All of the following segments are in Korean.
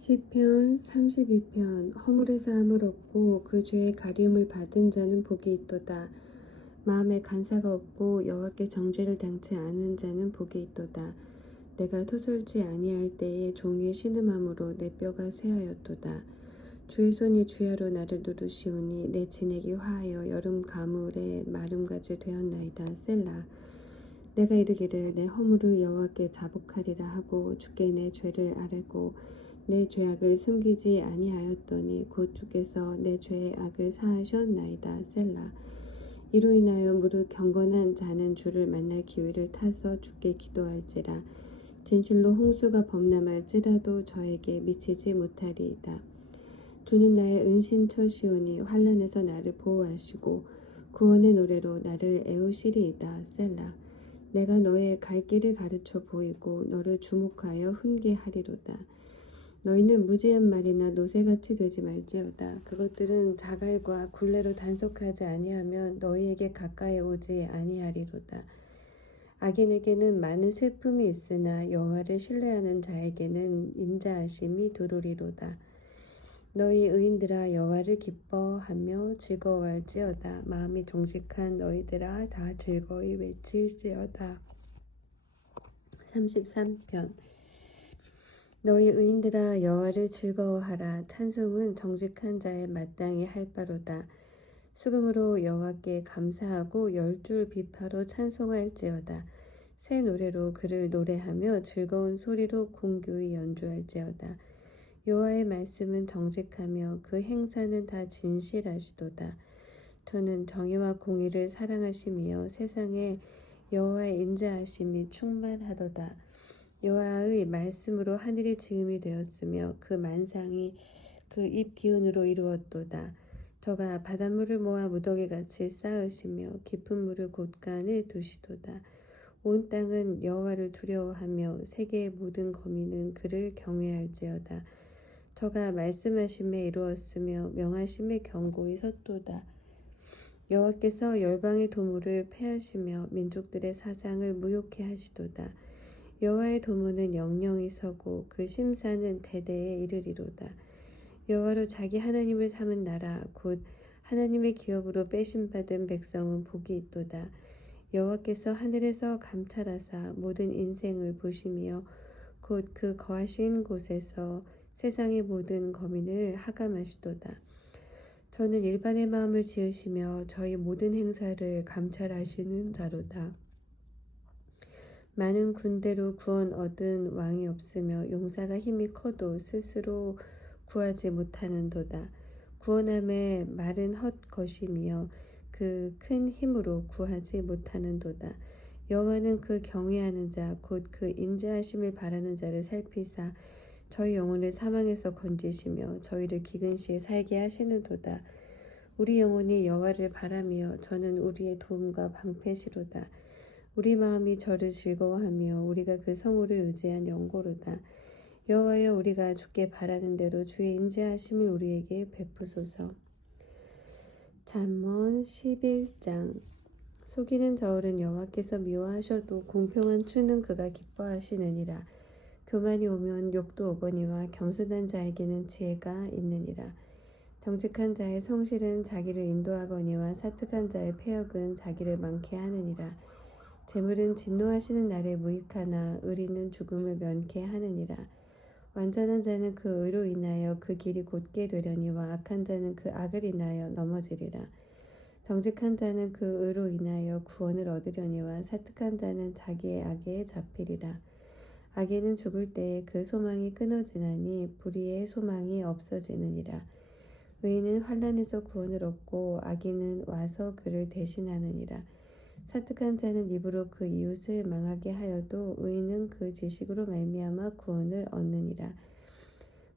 시편 32편. 허물의 사함을 얻고 그 죄의 가리움을 받은 자는 복이 있도다. 마음에 간사가 없고 여호와께 정죄를 당치 않은 자는 복이 있도다. 내가 토설지 아니할 때에 종일 신음함으로 내 뼈가 쇠하였도다. 주의 손이 주야로 나를 누르시오니 내 진액이 화하여 여름 가물에 마름같이 되었나이다. 셀라. 내가 이르기를 내 허물을 여호와께 자복하리라 하고 주께 내 죄를 아뢰고 내 죄악을 숨기지 아니하였더니 곧 주께서 내 죄의 악을 사하셨나이다. 셀라. 이로 인하여 무릇 경건한 자는 주를 만날 기회를 타서 주께 기도할지라. 진실로 홍수가 범람할지라도 저에게 미치지 못하리이다. 주는 나의 은신처시오니 환난에서 나를 보호하시고 구원의 노래로 나를 애우시리이다. 셀라. 내가 너의 갈 길을 가르쳐 보이고 너를 주목하여 훈계하리로다. 너희는 무지한 말이나 노새같이 되지 말지어다. 그것들은 자갈과 굴레로 단속하지 아니하면 너희에게 가까이 오지 아니하리로다. 악인에게는 많은 슬픔이 있으나 여호와를 신뢰하는 자에게는 인자하심이 두루리로다. 너희 의인들아 여호와를 기뻐하며 즐거워할지어다. 마음이 정직한 너희들아 다 즐거이 외칠지어다. 33편. 너희 의인들아 여호와를 즐거워하라. 찬송은 정직한 자의 마땅히 할 바로다. 수금으로 여호와께 감사하고 10줄 비파로 찬송할지어다. 새 노래로 그를 노래하며 즐거운 소리로 공교히 연주할지어다. 여호와의 말씀은 정직하며 그 행사는 다 진실하시도다. 저는 정의와 공의를 사랑하심이여 세상에 여호와의 인자하심이 충만하도다. 여호와의 말씀으로 하늘이 지음이 되었으며 그 만상이 그 입 기운으로 이루었도다. 저가 바닷물을 모아 무더기같이 쌓으시며 깊은 물을 곳간에 두시도다. 온 땅은 여호와를 두려워하며 세계의 모든 거민은 그를 경외할지어다. 저가 말씀하심에 이루었으며 명하심에 경고히 섰도다. 여호와께서 열방의 도물을 패하시며 민족들의 사상을 무욕케 하시도다. 여호와의 도무는 영영이 서고 그 심사는 대대에 이르리로다. 여호와로 자기 하나님을 삼은 나라 곧 하나님의 기업으로 빼심받은 백성은 복이 있도다. 여호와께서 하늘에서 감찰하사 모든 인생을 보시며 곧 그 거하신 곳에서 세상의 모든 거민을 하감하시도다. 저는 일반의 마음을 지으시며 저희 모든 행사를 감찰하시는 자로다. 많은 군대로 구원 얻은 왕이 없으며 용사가 힘이 커도 스스로 구하지 못하는도다. 구원함에 말은 헛것이며 그 큰 힘으로 구하지 못하는도다. 여호와는 그 경외하는 자 곧 그 인자하심을 바라는 자를 살피사 저희 영혼을 사망에서 건지시며 저희를 기근 시에 살게 하시는도다. 우리 영혼이 여호와를 바라며 저는 우리의 도움과 방패시로다. 우리 마음이 저를 즐거워하며 우리가 그 성호를 의지한 영고로다. 여호와여 우리가 주께 바라는 대로 주의 인자하심을 우리에게 베푸소서. 잠언 11장. 속이는 저울은 여호와께서 미워하셔도 공평한 추는 그가 기뻐하시느니라. 교만이 오면 욕도 오거니와 겸손한 자에게는 지혜가 있느니라. 정직한 자의 성실은 자기를 인도하거니와 사특한 자의 패역은 자기를 많게 하느니라. 재물은 진노하시는 날에 무익하나 의리는 죽음을 면케 하느니라. 완전한 자는 그 의로 인하여 그 길이 곧게 되려니와 악한 자는 그 악을 인하여 넘어지리라. 정직한 자는 그 의로 인하여 구원을 얻으려니와 사특한 자는 자기의 악에 잡히리라. 악인은 죽을 때에 그 소망이 끊어지나니 불의의 소망이 없어지느니라. 의인은 환난에서 구원을 얻고 악인은 와서 그를 대신하느니라. 사특한 자는 입으로 그 이웃을 망하게 하여도 의인은 그 지식으로 말미암아 구원을 얻느니라.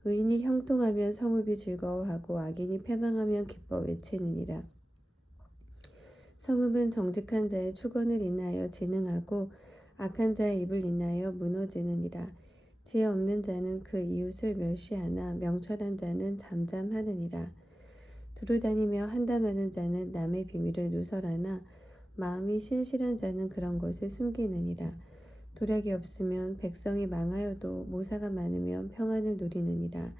의인이 형통하면 성읍이 즐거워하고 악인이 패망하면 기뻐 외치느니라. 성읍은 정직한 자의 축원을 인하여 진흥하고 악한 자의 입을 인하여 무너지느니라. 지혜 없는 자는 그 이웃을 멸시하나 명철한 자는 잠잠하느니라. 두루 다니며 한담하는 자는 남의 비밀을 누설하나 마음이 신실한 자는 그런 것을 숨기느니라. 도략이 없으면 백성이 망하여도 모사가 많으면 평안을 누리느니라.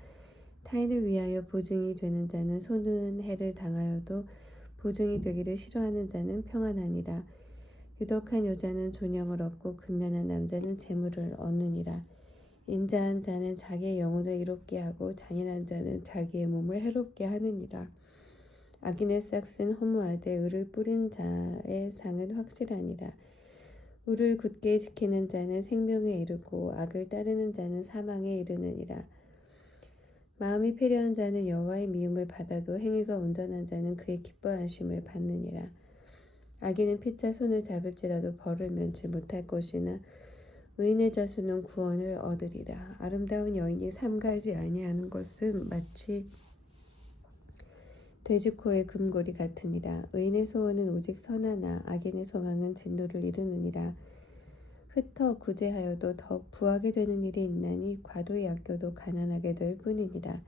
타인을 위하여 보증이 되는 자는 손은 해를 당하여도 보증이 되기를 싫어하는 자는 평안하니라. 유덕한 여자는 존영을 얻고 근면한 남자는 재물을 얻느니라. 인자한 자는 자기의 영혼을 이롭게 하고 잔인한 자는 자기의 몸을 해롭게 하느니라. 악인의 싹은 허무하되 의를 뿌린 자의 상은 확실하니라. 의를 굳게 지키는 자는 생명에 이르고 악을 따르는 자는 사망에 이르느니라. 마음이 패려한 자는 여호와의 미움을 받아도 행위가 온전한 자는 그의 기뻐하심을 받느니라. 악인은 피차 손을 잡을지라도 벌을 면치 못할 것이나 의인의 자손은 구원을 얻으리라. 아름다운 여인이 삼가하지 아니하는 것은 마치 돼지코의 금고리 같으니라. 의인의 소원은 오직 선하나 악인의 소망은 진노를 이루느니라. 흩어 구제하여도 더욱 부하게 되는 일이 있나니 과도히 아껴도 가난하게 될 뿐이니라.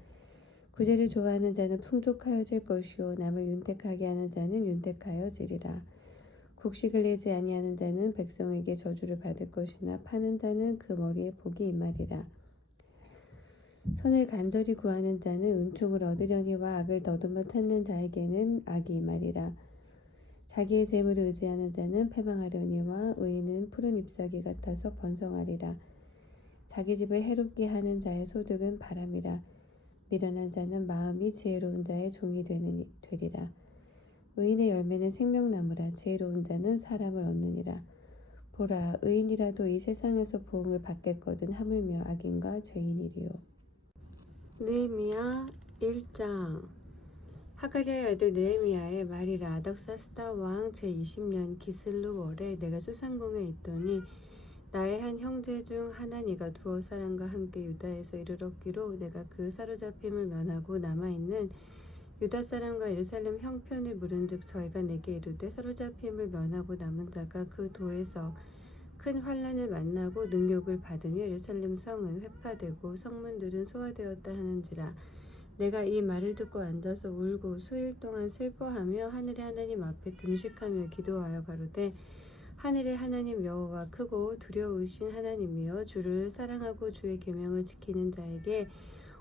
구제를 좋아하는 자는 풍족하여질 것이요 남을 윤택하게 하는 자는 윤택하여지리라. 곡식을 내지 아니하는 자는 백성에게 저주를 받을 것이나 파는 자는 그 머리에 복이 임하리라. 선을 간절히 구하는 자는 은총을 얻으려니와 악을 더듬어 찾는 자에게는 악이 임하리라. 자기의 재물을 의지하는 자는 패망하려니와 의인은 푸른 잎사귀 같아서 번성하리라. 자기 집을 해롭게 하는 자의 소득은 바람이라. 미련한 자는 마음이 지혜로운 자의 종이 되리라. 의인의 열매는 생명나무라. 지혜로운 자는 사람을 얻느니라. 보라, 의인이라도 이 세상에서 보응을 받겠거든 하물며 악인과 죄인이리요. 느헤미야 1장. 하가랴의 아들 느헤미야의 말이라. 아닥사스다 왕 제20년 기슬루 월에 내가 수상궁에 있더니 나의 한 형제 중 하나니가 두어 사람과 함께 유다에서 이르렀기로 내가 그 사로잡힘을 면하고 남아있는 유다 사람과 예루살렘 형편을 물은즉 저희가 내게 이르되 사로잡힘을 면하고 남은 자가 그 도에서 큰 환난을 만나고 능욕을 받으며 예루살렘 성은 회파되고 성문들은 소화되었다 하는지라. 내가 이 말을 듣고 앉아서 울고 수일 동안 슬퍼하며 하늘의 하나님 앞에 금식하며 기도하여 가로되 하늘의 하나님 여호와 크고 두려우신 하나님이여 주를 사랑하고 주의 계명을 지키는 자에게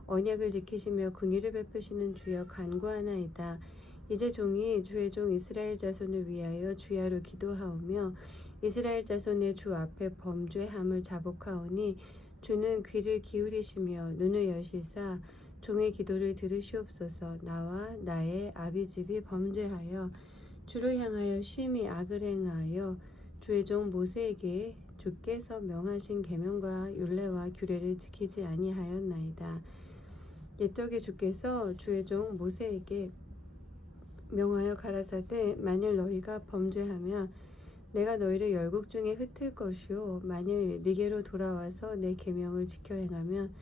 언약을 지키시며 긍휼을 베푸시는 주여 간구하나이다. 이제 종이 주의 종 이스라엘 자손을 위하여 주야로 기도하오며 이스라엘 자손의 주 앞에 범죄함을 자복하오니 주는 귀를 기울이시며 눈을 여시사 종의 기도를 들으시옵소서. 나와 나의 아비집이 범죄하여 주를 향하여 심히 악을 행하여 주의 종 모세에게 주께서 명하신 계명과 율례와 규례를 지키지 아니하였나이다. 옛적에 주께서 주의 종 모세에게 명하여 가라사대 만일 너희가 범죄하면 내가 너희를 열국 중에 흩을 것이요 만일 네게로 돌아와서 내 계명을 지켜 행하면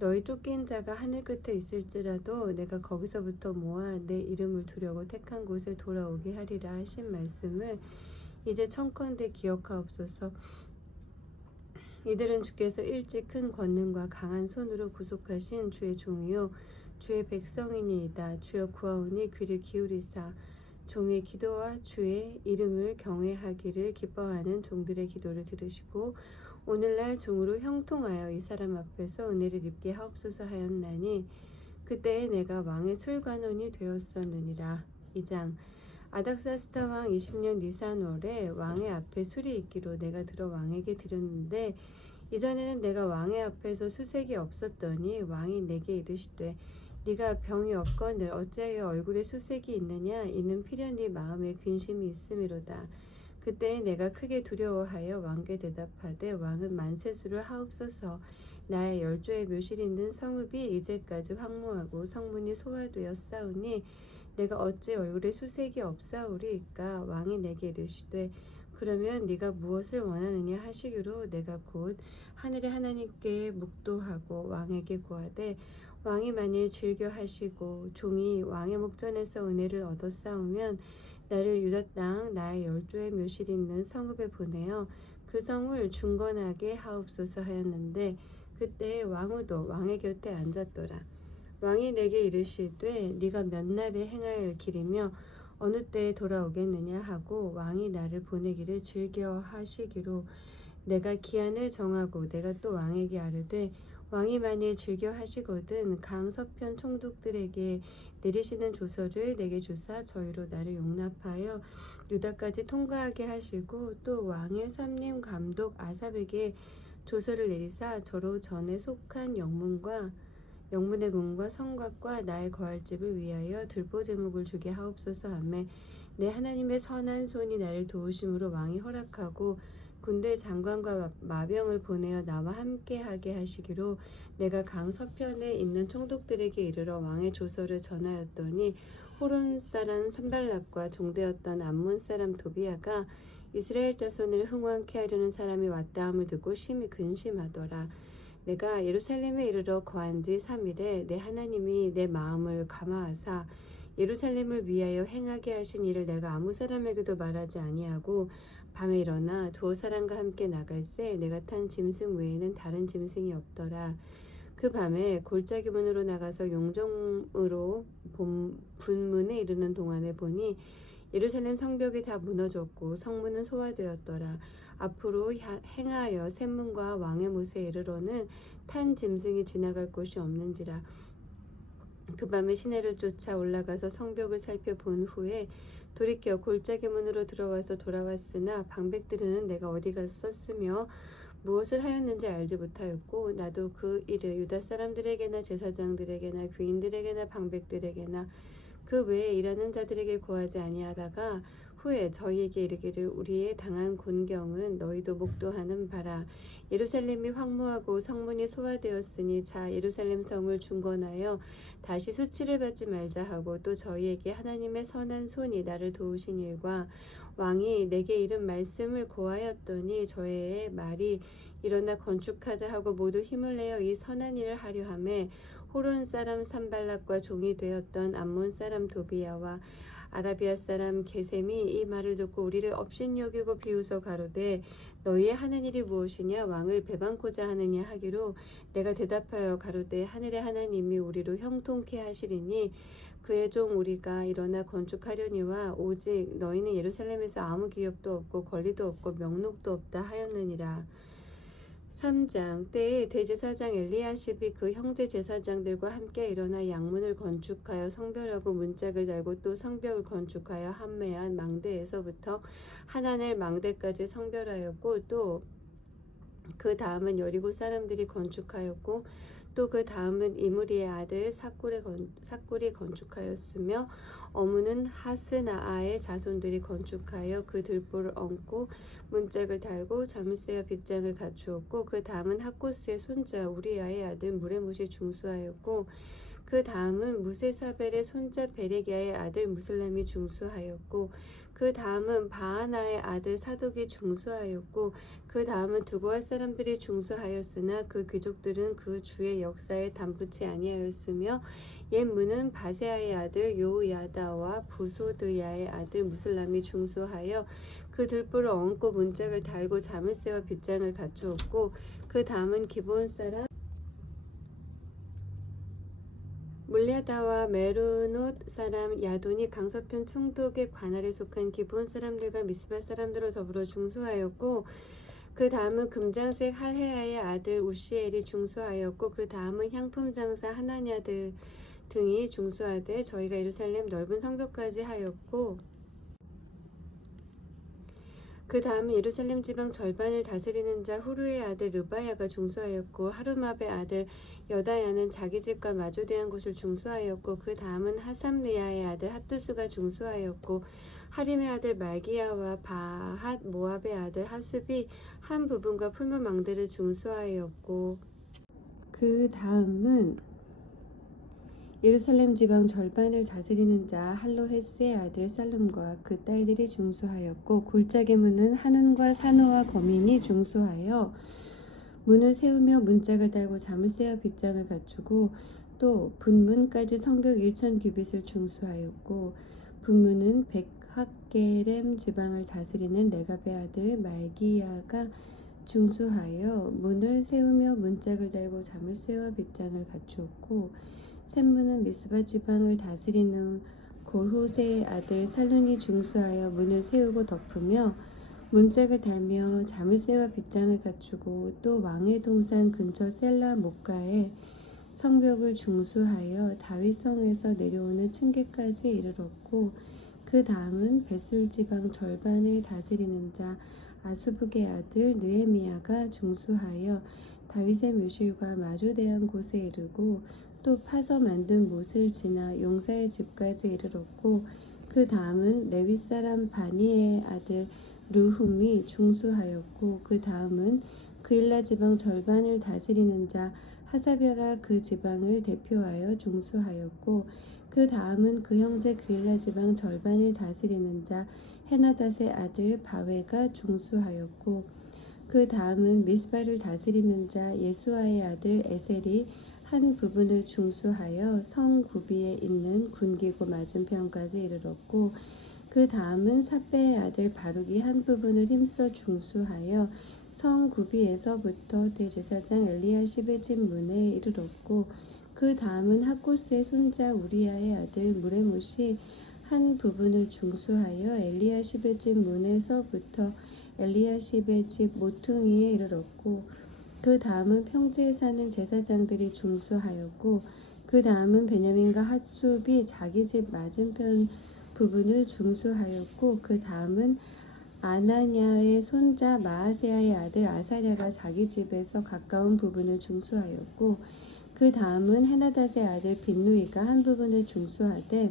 너희 쫓긴 자가 하늘 끝에 있을지라도 내가 거기서부터 모아 내 이름을 두려고 택한 곳에 돌아오게 하리라 하신 말씀을 이제 청컨대 기억하옵소서. 이들은 주께서 일찍 큰 권능과 강한 손으로 구속하신 주의 종이요 주의 백성이니이다. 주여 구하오니 귀를 기울이사 종의 기도와 주의 이름을 경외하기를 기뻐하는 종들의 기도를 들으시고 오늘날 종으로 형통하여 이 사람 앞에서 은혜를 입게 하옵소서 하였나니 그때에 내가 왕의 술관원이 되었었느니라. 2장. 아닥사스다 왕 20년 니산월에 왕의 앞에 술이 있기로 내가 들어 왕에게 드렸는데 이전에는 내가 왕의 앞에서 수색이 없었더니 왕이 내게 이르시되 네가 병이 없거늘 어찌하여 얼굴에 수색이 있느냐 이는 필연 네 마음에 근심이 있음이로다. 그때 내가 크게 두려워하여 왕께 대답하되 왕은 만세수를 하옵소서. 나의 10조의 묘실 있는 성읍이 이제까지 황무하고 성문이 소화되었사오니 내가 어찌 얼굴에 수색이 없사오리이까. 왕이 내게 이르시되 그러면 네가 무엇을 원하느냐 하시기로 내가 곧 하늘의 하나님께 묵도하고 왕에게 구하되 왕이 만일 즐겨하시고 종이 왕의 목전에서 은혜를 얻었사오면 나를 유다 땅 나의 10조의 묘실이 있는 성읍에 보내어 그 성을 중건하게 하옵소서 하였는데 그때 왕후도 왕의 곁에 앉았더라. 왕이 내게 이르시되 네가 몇 날에 행할 길이며 어느 때에 돌아오겠느냐 하고 왕이 나를 보내기를 즐겨하시기로 내가 기한을 정하고 내가 또 왕에게 아뢰되 왕이 만일 즐겨 하시거든 강 서편 총독들에게 내리시는 조서를 내게 주사 저희로 나를 용납하여 유다까지 통과하게 하시고 또 왕의 삼림 감독 아삽에게 조서를 내리사 저로 전에 속한 영문의 문과 성곽과 나의 거할 집을 위하여 들보 제목을 주게 하옵소서 하매 내 하나님의 선한 손이 나를 도우심으로 왕이 허락하고 군대 장관과 마병을 보내어 나와 함께하게 하시기로 내가 강 서편에 있는 총독들에게 이르러 왕의 조서를 전하였더니 호론 사람 산발락과 종되었던 암몬 사람 도비아가 이스라엘 자손을 흥왕케 하려는 사람이 왔다 함을 듣고 심히 근심하더라. 내가 예루살렘에 이르러 거한 지 3일에 내 하나님이 내 마음을 감화하사 예루살렘을 위하여 행하게 하신 일을 내가 아무 사람에게도 말하지 아니하고 밤에 일어나 두어 사람과 함께 나갈새 내가 탄 짐승 외에는 다른 짐승이 없더라. 그 밤에 골짜기 문으로 나가서 용정으로 분문에 이르는 동안에 보니 예루살렘 성벽이 다 무너졌고 성문은 소화되었더라. 앞으로 행하여 샘문과 왕의 못에 이르러는 탄 짐승이 지나갈 곳이 없는지라. 그 밤에 시내를 쫓아 올라가서 성벽을 살펴본 후에 돌이켜 골짜기 문으로 들어와서 돌아왔으나 방백들은 내가 어디 갔었으며 무엇을 하였는지 알지 못하였고 나도 그 일을 유다 사람들에게나 제사장들에게나 귀인들에게나 방백들에게나 그 외에 일하는 자들에게 고하지 아니하다가 후에 저희에게 이르기를 우리의 당한 곤경은 너희도 목도하는 바라. 예루살렘이 황무하고 성문이 소화되었으니 자 예루살렘 성을 중건하여 다시 수치를 받지 말자 하고 또 저희에게 하나님의 선한 손이 나를 도우신 일과 왕이 내게 이른 말씀을 고하였더니 저의 말이 일어나 건축하자 하고 모두 힘을 내어 이 선한 일을 하려 하매 호론 사람 산발락과 종이 되었던 암몬 사람 도비야와 아라비아 사람 게셈이 이 말을 듣고 우리를 업신여기고 비웃어 가로되 너희의 하는 일이 무엇이냐 왕을 배반코자 하느냐 하기로 내가 대답하여 가로되 하늘의 하나님이 우리로 형통케 하시리니 그의 종 우리가 일어나 건축하려니와 오직 너희는 예루살렘에서 아무 기업도 없고 권리도 없고 명록도 없다 하였느니라. 3장 때에 대제사장 엘리야십이 그 형제 제사장들과 함께 일어나 양문을 건축하여 성벽하고 문짝을 달고 또 성벽을 건축하여 함메한 망대에서부터 하나넬 망대까지 성별하였고 또 그 다음은 여리고 사람들이 건축하였고 또 그 다음은 이므리의 아들 삭굴이 건축하였으며 어무는 하스나아의 자손들이 건축하여 그 들보를 얹고 문짝을 달고 자물쇠와 빗장을 갖추었고 그 다음은 학고스의 손자 우리야의 아들 무레못이 중수하였고 그 다음은 무세사벨의 손자 베레기야의 아들 무슬람이 중수하였고 그 다음은 바하나의 아들 사독이 중수하였고 그 다음은 두고할 사람들이 중수하였으나 그 귀족들은 그 주의 역사에 담붙지 아니하였으며 옛 문은 바세아의 아들 요야다와 부소드야의 아들 무슬람이 중수하여 그 들보를 얹고 문짝을 달고 자물쇠와 빗장을 갖추었고 그 다음은 기브온 사람 물랴다와 메르노트 사람 야돈이 강서편 총독의 관할에 속한 기브온 사람들과 미스바 사람들로 더불어 중수하였고 그 다음은 금장색 할헤아의 아들 우시엘이 중수하였고 그 다음은 향품 장사 하나냐들 등이 중수하되 저희가 예루살렘 넓은 성벽까지 하였고 그 다음은 예루살렘 지방 절반을 다스리는 자 후루의 아들 르바야가 중수하였고 하루마베 아들 여다야는 자기 집과 마주대한 곳을 중수하였고 그 다음은 하삼리아의 아들 핫두스가 중수하였고 하림의 아들 말기야와 바핫 모압의 아들 하숲이 한 부분과 풀무망대를 중수하였고 그 다음은 예루살렘 지방 절반을 다스리는 자 할로헤스의 아들 살룸과 그 딸들이 중수하였고 골짜기 문은 한운과 산호와 거민이 중수하여 문을 세우며 문짝을 달고 자물쇠와 빗장을 갖추고 또 분문까지 성벽 1천 규빗을 중수하였고 분문은 백학게렘 지방을 다스리는 레갑의 아들 말기야가 중수하여 문을 세우며 문짝을 달고 자물쇠와 빗장을 갖추었고 샘문은 미스바 지방을 다스리는 골호세의 아들 살룬이 중수하여 문을 세우고 덮으며 문짝을 달며 자물쇠와 빗장을 갖추고 또 왕의 동산 근처 셀라 목가에 성벽을 중수하여 다윗성에서 내려오는 층계까지 이르렀고 그 다음은 벳술 지방 절반을 다스리는 자 아수북의 아들 느헤미야가 중수하여 다윗의 묘실과 마주대한 곳에 이르고 또 파서 만든 못을 지나 용사의 집까지 이르렀고 그 다음은 레위 사람 바니의 아들 르훔이 중수하였고 그 다음은 그일라 지방 절반을 다스리는 자 하사랴가 그 지방을 대표하여 중수하였고 그 다음은 그 형제 그일라 지방 절반을 다스리는 자 헤나닷의 아들 바웨가 중수하였고 그 다음은 미스바를 다스리는 자 예수아의 아들 에셀이 한 부분을 중수하여 성 구비에 있는 군기고 맞은편까지 이르렀고 그 다음은 삿배의 아들 바룩이 한 부분을 힘써 중수하여 성 구비에서부터 대제사장 엘리야십의 집 문에 이르렀고 그 다음은 학고스의 손자 우리야의 아들 무레못이 한 부분을 중수하여 엘리야십의 집 문에서부터 엘리야십의 집 모퉁이에 이르렀고 그 다음은 평지에 사는 제사장들이 중수하였고 그 다음은 베냐민과 핫숲이 자기 집 맞은편 부분을 중수하였고 그 다음은 아나냐의 손자 마아세야의 아들 아사랴가 자기 집에서 가까운 부분을 중수하였고 그 다음은 헤나닷의 아들 빈누이가 한 부분을 중수하되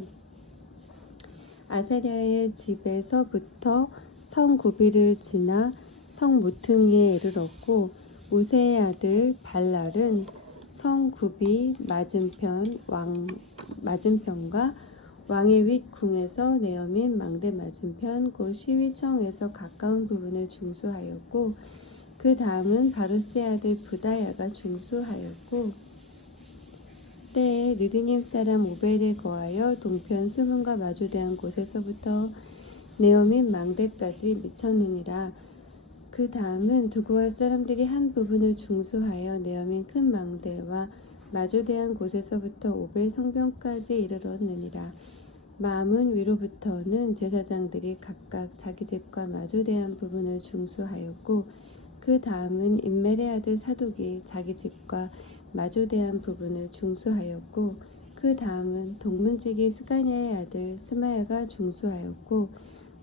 아사랴의 집에서부터 성 구비를 지나 성 모퉁이에 이르렀고 우세의 아들 발랄은 성 구비 맞은편과 왕의 윗 궁에서 네어민 망대 맞은편 곧 시위청에서 가까운 부분을 중수하였고 그 다음은 바루스의 아들 부다야가 중수하였고 때에 느드님 사람 오벨에 거하여 동편 수문과 마주대한 곳에서부터 네어민 망대까지 미쳤느니라. 그 다음은 두고할 사람들이 한 부분을 중수하여 네어민 큰 망대와 마주대한 곳에서부터 오벨 성벽까지 이르렀느니라. 마문 위로부터는 제사장들이 각각 자기 집과 마주대한 부분을 중수하였고 그 다음은 임멜의 아들 사독이 자기 집과 마주대한 부분을 중수하였고 그 다음은 동문지기 스가냐의 아들 스마야가 중수하였고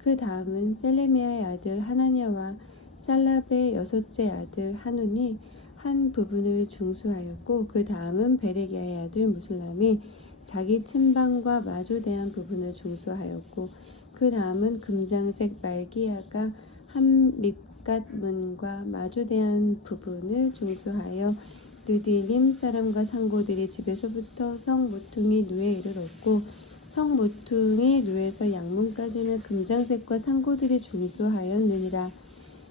그 다음은 셀레미야의 아들 하나냐와 살랍의 여섯째 아들 하눈이 한 부분을 중수하였고 그 다음은 베레기야의 아들 무술람이 자기 침방과 마주대한 부분을 중수하였고 그 다음은 금장색 말기야가 한 밑갓문과 마주대한 부분을 중수하여 느디님 사람과 상고들이 집에서부터 성 모퉁이 누에 이르렀고 성 모퉁이 누에서 양문까지는 금장색과 상고들이 중수하였느니라.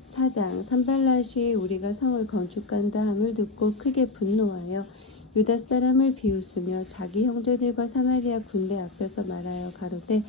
사장 산발랏이 우리가 성을 건축한다 함을 듣고 크게 분노하여 유다 사람을 비웃으며 자기 형제들과 사마리아 군대 앞에서 말하여 가로되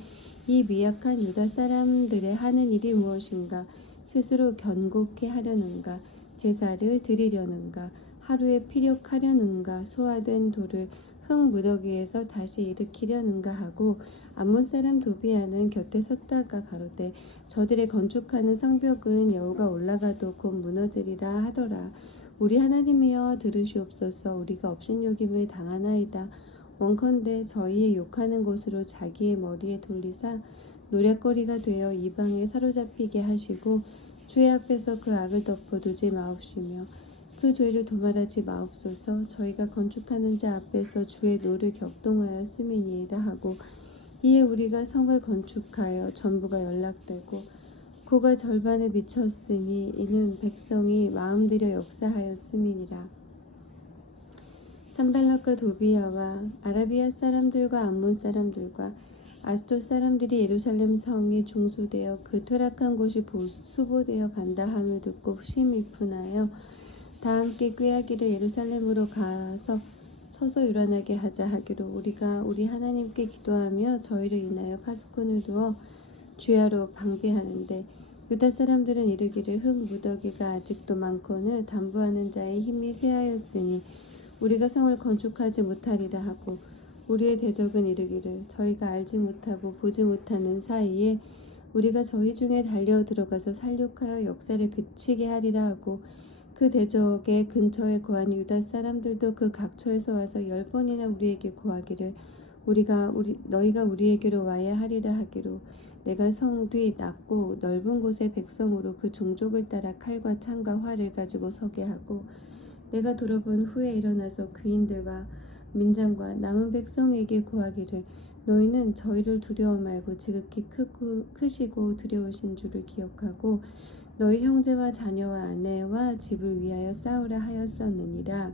이 미약한 유다 사람들의 하는 일이 무엇인가 스스로 견고케 하려는가 제사를 드리려는가 하루에 피력하려는가 소화된 돌을 흙 무더기에서 다시 일으키려는가 하고 암몬 사람 도비아는 곁에 섰다가 가로되 저들의 건축하는 성벽은 여호가 올라가도 곧 무너지리라 하더라. 우리 하나님이여 들으시옵소서. 우리가 업신여김을 당하나이다. 원컨대 저희의 욕하는 것으로 자기의 머리에 돌리사 노략거리가 되어 이방에 사로잡히게 하시고 주의 앞에서 그 악을 덮어두지 마옵시며 그 죄를 도말하지 마옵소서. 저희가 건축하는 자 앞에서 주의 노를 격동하였음이니이다 하고 이에 우리가 성을 건축하여 전부가 연락되고 고가 절반에 미쳤으니 이는 백성이 마음들여 역사하였음이니라. 산발락과 도비야와 아라비아 사람들과 암몬 사람들과 아스돗 사람들이 예루살렘 성이 중수되어 그 퇴락한 곳이 수보되어 간다 함을 듣고 심히 분하여 다 함께 꾀하기를 예루살렘으로 가서 서서 요란하게 하자 하기로 우리가 우리 하나님께 기도하며 저희를 인하여 파수꾼을 두어 주야로 방비하는데 유다 사람들은 이르기를 흙 무더기가 아직도 많거늘 담부하는 자의 힘이 쇠하였으니 우리가 성을 건축하지 못하리라 하고 우리의 대적은 이르기를 저희가 알지 못하고 보지 못하는 사이에 우리가 저희 중에 달려 들어가서 살육하여 역사를 그치게 하리라 하고 그 대적의 근처에 거한 유다 사람들도 그 각처에서 와서 10번이나 우리에게 고하기를 너희가 우리에게로 와야 하리라 하기로 내가 성 뒤 낮고 넓은 곳의 백성으로 그 종족을 따라 칼과 창과 활을 가지고 서게 하고 내가 돌아본 후에 일어나서 귀인들과 민장과 남은 백성에게 고하기를 너희는 저희를 두려워 말고 지극히 크시고 두려우신 줄을 기억하고 너희 형제와 자녀와 아내와 집을 위하여 싸우라 하였었느니라.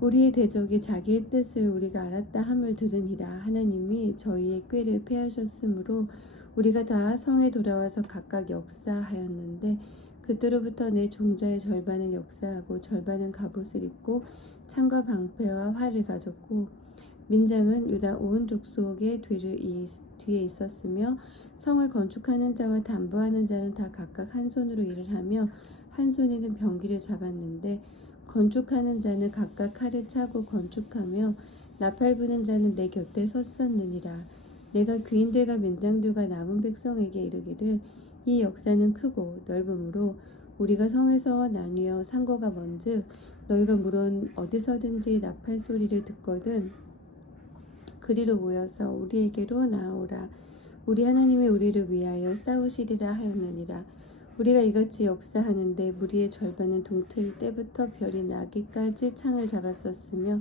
우리의 대적이 자기의 뜻을 우리가 알았다 함을 들으니라. 하나님이 저희의 꾀를 패하셨으므로 우리가 다 성에 돌아와서 각각 역사하였는데 그때로부터 내 종자의 절반은 역사하고 절반은 갑옷을 입고 창과 방패와 활을 가졌고 민장은 유다 온 족속의 뒤에 있었으며 성을 건축하는 자와 담보하는 자는 다 각각 한 손으로 일을 하며 한 손에는 병기를 잡았는데 건축하는 자는 각각 칼을 차고 건축하며 나팔 부는 자는 내 곁에 섰었느니라. 내가 귀인들과 민장들과 남은 백성에게 이르기를 이 역사는 크고 넓음으로 우리가 성에서 나뉘어 상고가 먼즉 너희가 물론 어디서든지 나팔 소리를 듣거든 그리로 모여서 우리에게로 나아오라. 우리 하나님이 우리를 위하여 싸우시리라 하였느니라. 우리가 이같이 역사하는데 무리의 절반은 동틀 때부터 별이 나기까지 창을 잡았었으며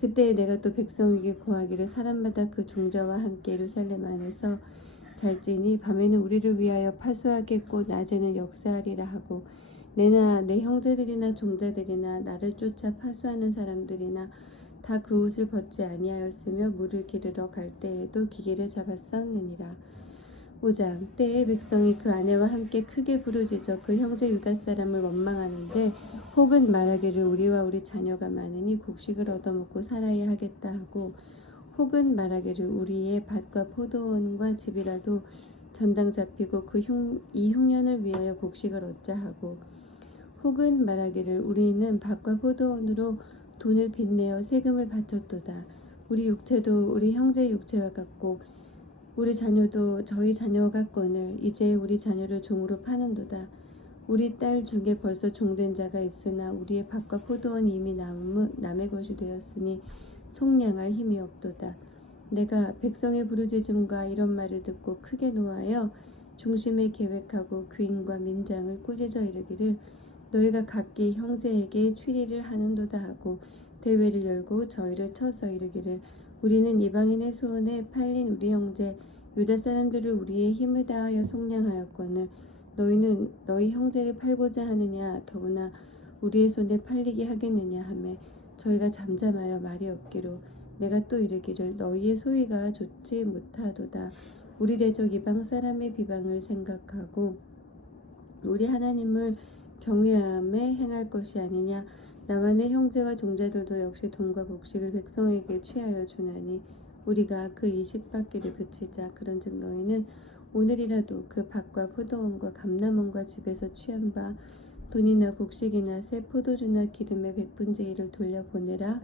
그때 내가 또 백성에게 고하기를 사람마다 그 종자와 함께 예루살렘 안에서 잘지니 밤에는 우리를 위하여 파수하겠고 낮에는 역사하리라 하고 내나 내 형제들이나 종자들이나 나를 쫓아 파수하는 사람들이나 다 그 옷을 벗지 아니하였으며 물을 기르러 갈 때에도 기계를 잡았었느니라. 5장 때에 백성이 그 아내와 함께 크게 부르짖어 그 형제 유다 사람을 원망하는데 혹은 말하기를 우리와 우리 자녀가 많으니 곡식을 얻어먹고 살아야 하겠다 하고 혹은 말하기를 우리의 밭과 포도원과 집이라도 전당 잡히고 이 흉년을 위하여 곡식을 얻자 하고 혹은 말하기를 우리는 밭과 포도원으로 돈을 빚내어 세금을 바쳤도다. 우리 육체도 우리 형제의 육체와 같고 우리 자녀도 저희 자녀 같거늘 이제 우리 자녀를 종으로 파는도다. 우리 딸 중에 벌써 종된 자가 있으나 우리의 밭과 포도원이 이미 남의 것이 되었으니 속량할 힘이 없도다. 내가 백성의 부르짖음과 이런 말을 듣고 크게 노하여 중심에 계획하고 귀인과 민장을 꾸짖어 이르기를 너희가 각기 형제에게 추리를 하는도다 하고 대회를 열고 저희를 쳐서 이르기를 우리는 이방인의 손에 팔린 우리 형제 유다 사람들을 우리의 힘을 다하여 속량하였거늘 너희는 너희 형제를 팔고자 하느냐 더구나 우리의 손에 팔리게 하겠느냐 하매 저희가 잠잠하여 말이 없기로 내가 또 이르기를 너희의 소위가 좋지 못하도다. 우리 대적 이방 사람의 비방을 생각하고 우리 하나님을 경외함에 행할 것이 아니냐. 나와 내 형제와 종자들도 역시 돈과 곡식을 백성에게 취하여 주나니 우리가 그 이식 받기를 그치자. 그런즉 너희는 오늘이라도 그 밭과 포도원과 감람원과 집에서 취한 바 돈이나 곡식이나 새 포도주나 기름의 100분의 1을 돌려보내라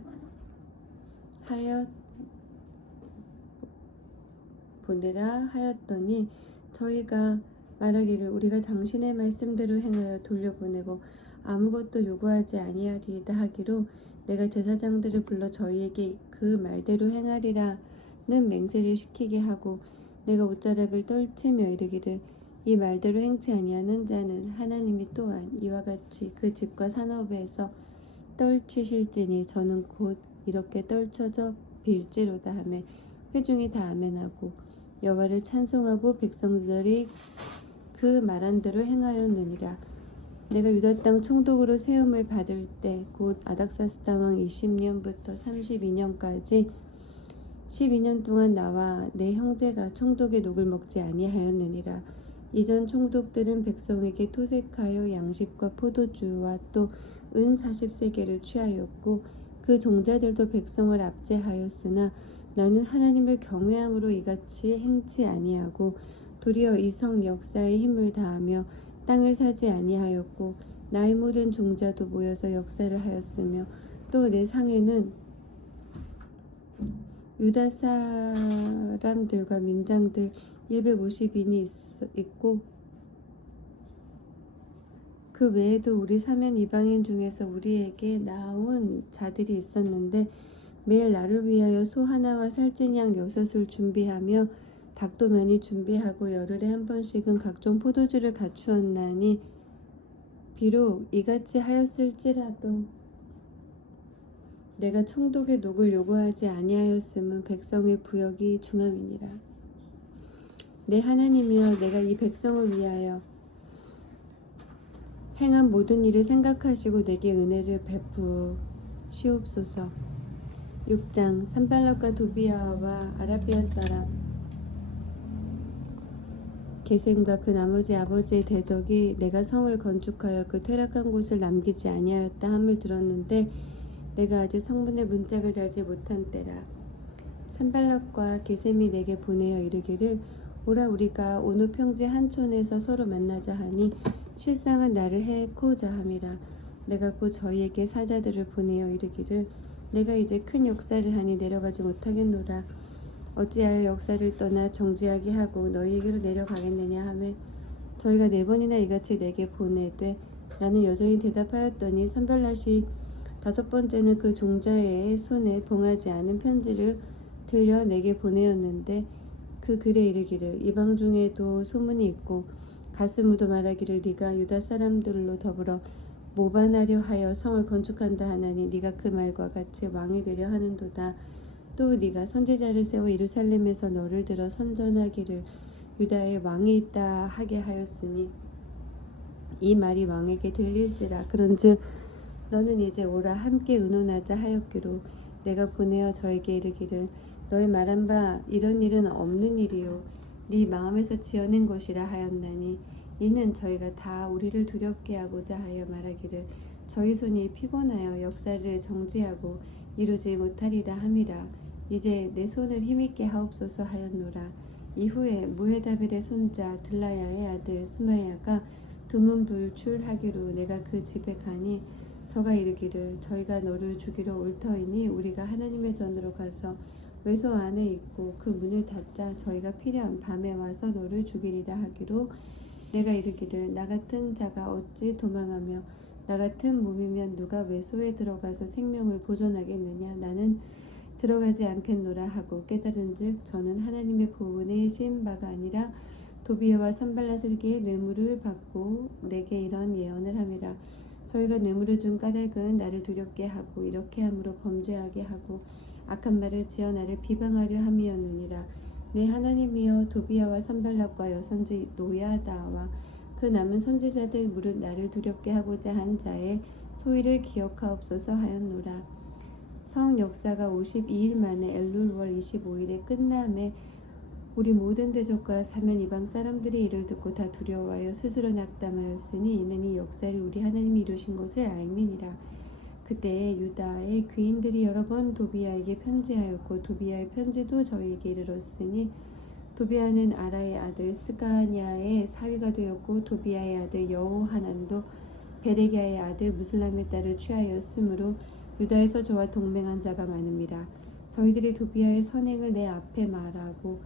하였더니 저희가 말하기를 우리가 당신의 말씀대로 행하여 돌려보내고 아무것도 요구하지 아니하리이다 하기로 내가 제사장들을 불러 저희에게 그 말대로 행하리라는 맹세를 시키게 하고 내가 옷자락을 떨치며 이르기를 이 말대로 행치 아니하는 자는 하나님이 또한 이와 같이 그 집과 산업에서 떨치실지니 저는 곧 이렇게 떨쳐져 빌지로다 하매 회중이 다 아멘하고 여호와를 찬송하고 백성들이 그 말한 대로 행하였느니라. 내가 유다 땅 총독으로 세움을 받을 때 곧 아닥사스다 왕 20년부터 32년까지 12년 동안 나와 내 형제가 총독의 녹을 먹지 아니하였느니라. 이전 총독들은 백성에게 토색하여 양식과 포도주와 또 은 40세겔을 취하였고 그 종자들도 백성을 압제하였으나 나는 하나님을 경외함으로 이같이 행치 아니하고 도리어 이 성 역사에 힘을 다하며 땅을 사지 아니하였고 나의 모든 종자도 모여서 역사를 하였으며 또 내 상에는 유다 사람들과 민장들 250인이 있고 그 외에도 우리 사면 이방인 중에서 우리에게 나온 자들이 있었는데 매일 나를 위하여 소 하나와 살찐 양 6을 준비하며 닭도 많이 준비하고 열흘에 한 번씩은 각종 포도주를 갖추었나니 비록 이같이 하였을지라도 내가 총독의 녹을 요구하지 아니하였음은 백성의 부역이 중함이니라. 내 하나님이여 내가 이 백성을 위하여 행한 모든 일을 생각하시고 내게 은혜를 베푸시옵소서. 6장 산발락과 도비아와 아라비아 사람 게셈과 그 나머지 아버지의 대적이 내가 성을 건축하여 그 퇴락한 곳을 남기지 아니하였다 함을 들었는데 내가 아직 성문에 문짝을 달지 못한 때라. 산발락과 게셈이 내게 보내어 이르기를 오라 우리가 오누 평지 한 촌에서 서로 만나자 하니 실상은 나를 해코자 함이라. 내가 곧 저희에게 사자들을 보내어 이르기를 내가 이제 큰 역사를 하니 내려가지 못하겠노라. 어찌하여 역사를 떠나 정지하게 하고 너희에게로 내려가겠느냐 하매 저희가 4번이나 이같이 내게 보내되 나는 여전히 대답하였더니 산발랏이 5번째는 그 종자의 손에 봉하지 않은 편지를 들려 내게 보내었는데 그 글에 이르기를 이방 중에도 소문이 있고 가스무도 말하기를 네가 유다 사람들로 더불어 모반하려 하여 성을 건축한다 하나니 네가 그 말과 같이 왕이 되려 하는도다. 또 네가 선지자를 세워 예루살렘에서 너를 들어 선전하기를 유다에 왕이 있다 하게 하였으니 이 말이 왕에게 들릴지라. 그런즉 너는 이제 오라 함께 의논하자 하였기로 내가 보내어 저에게 이르기를 너의 말한 바 이런 일은 없는 일이요 네 마음에서 지어낸 것이라 하였나니 이는 저희가 다 우리를 두렵게 하고자 하여 말하기를 저희 손이 피곤하여 역사를 정지하고 이루지 못하리라 함이라. 이제 내 손을 힘있게 하옵소서 하였노라. 이후에 무헤다벨의 손자 들라야의 아들 스마야가 두문불출하기로 내가 그 집에 가니 저가 이르기를 저희가 너를 죽이러 올 터이니 우리가 하나님의 전으로 가서 외소 안에 있고 그 문을 닫자 저희가 필연 밤에 와서 너를 죽이리라 하기로 내가 이르기를 나 같은 자가 어찌 도망하며 나 같은 몸이면 누가 외소에 들어가서 생명을 보존하겠느냐. 나는 들어가지 않겠노라 하고 깨달은즉 저는 하나님의 보은에 신 바가 아니라 도비아와 산발랏에게 뇌물을 받고 내게 이런 예언을 함이라. 저희가 뇌물을 준 까닭은 나를 두렵게 하고 이렇게 함으로 범죄하게 하고 악한 말을 지어 나를 비방하려 함이었느니라. 내 하나님이여 도비아와 산발락과 여선지 노야다와 그 남은 선지자들 무릇 나를 두렵게 하고자 한 자의 소위를 기억하옵소서 하였노라. 성 역사가 52일 만에 엘룰월 25일에 끝남에 우리 모든 대적과 사면 이방 사람들이 이를 듣고 다 두려워하여 스스로 낙담하였으니 이는 이 역사를 우리 하나님이 이루신 것을 알미니라. 그때에 유다의 귀인들이 여러 번 도비아에게 편지하였고 도비아의 편지도 저희에게 이르렀으니 도비아는 아라의 아들 스가냐의 사위가 되었고 도비아의 아들 여호하난도 베레기야의 아들 무슬람의 딸을 취하였으므로 유다에서 저와 동맹한 자가 많음이라. 저희들이 도비아의 선행을 내 앞에 말하고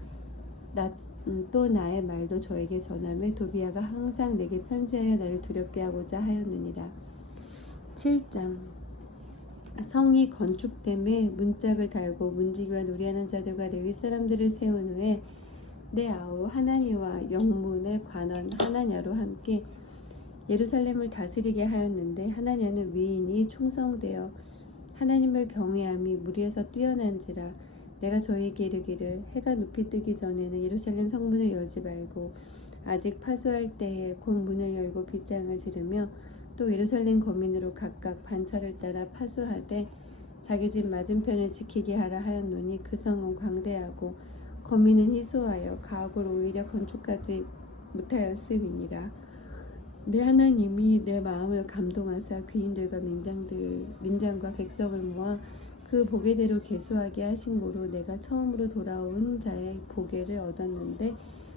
또 나의 말도 저에게 전하며 도비아가 항상 내게 편지하여 나를 두렵게 하고자 하였느니라. 7장 성이 건축됨에 문짝을 달고 문지기와 놀이하는 자들과 레위 사람들을 세운 후에 내 아우 하나니와 영문의 관원 하나냐로 함께 예루살렘을 다스리게 하였는데 하나냐는 위인이 충성되어 하나님을 경외함이 무리에서 뛰어난지라. 내가 저희에게 이르기를 해가 높이 뜨기 전에는 예루살렘 성문을 열지 말고 아직 파수할 때에 곧 문을 열고 빗장을 지르며 또 예루살렘 거민으로 각각 반차를 따라 파수하되 자기 집 맞은편을 지키게 하라 하였노니 그 성은 광대하고 거민은 희소하여 가옥을 오히려 건축하지 못하였음이니라. 내 하나님이 내 마음을 감동하사 귀인들과 민장과 백성을 모아 그 보게대로 계수하게 하신 고로 내가 처음으로 돌아온 자의 보게를 얻었는데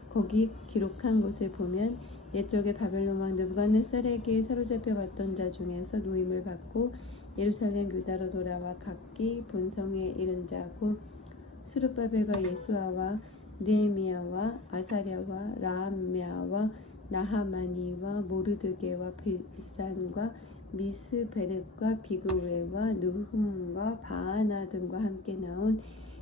거기 기록한 곳을 보면 옛적에 바벨론 왕 느부갓네살에게 사로잡혀 갔던 자 중에서 노임을 받고 예루살렘 유다로 돌아와 각기 본성에 이른 자 곧 수룹바벨과 예수아와 느헤미야와 아사랴와 라함야와 나하마니와 모르드게와 빌산과 미스베렙과 비그웨와 느훔과 바하나 등과 함께 나온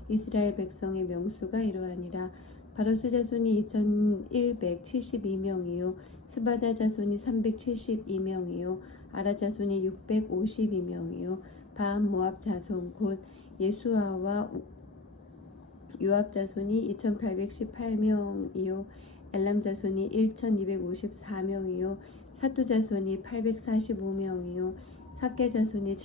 이스라엘 백성의 명수가 이러하니라. 바로스 자손이 2172명이요 스바다 자손이 372명이요 아라 자손이 652명이요 바한 모압 자손 곧 예수아와 요압 자손이 2818명이요 엘람 자손이 1254명이요 사두 자손이 845명이요 삭개 자손이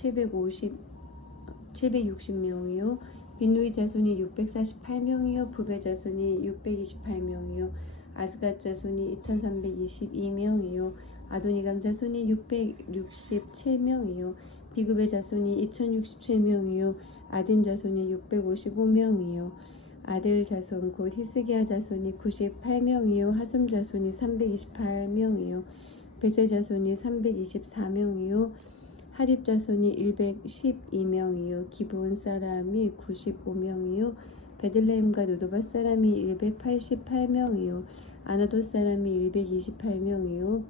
760명이요 빈누이 자손이 648명이요 부베 자손이 628명이요 아스갓 자손이 2322명이요 아도니감 자손이 667명이요 비그베 자손이 2067명이요 아딘 자손이 655명이요 아들 자손 곧 히스기야 자손이 98명이요 하숨 자손이 328명이요 베세 자손이 324명이요 하립 자손이 112명이요 기브온 사람이 95명이요 베들레헴과 느도바 사람이 188명이요 아나돗 사람이 128명이요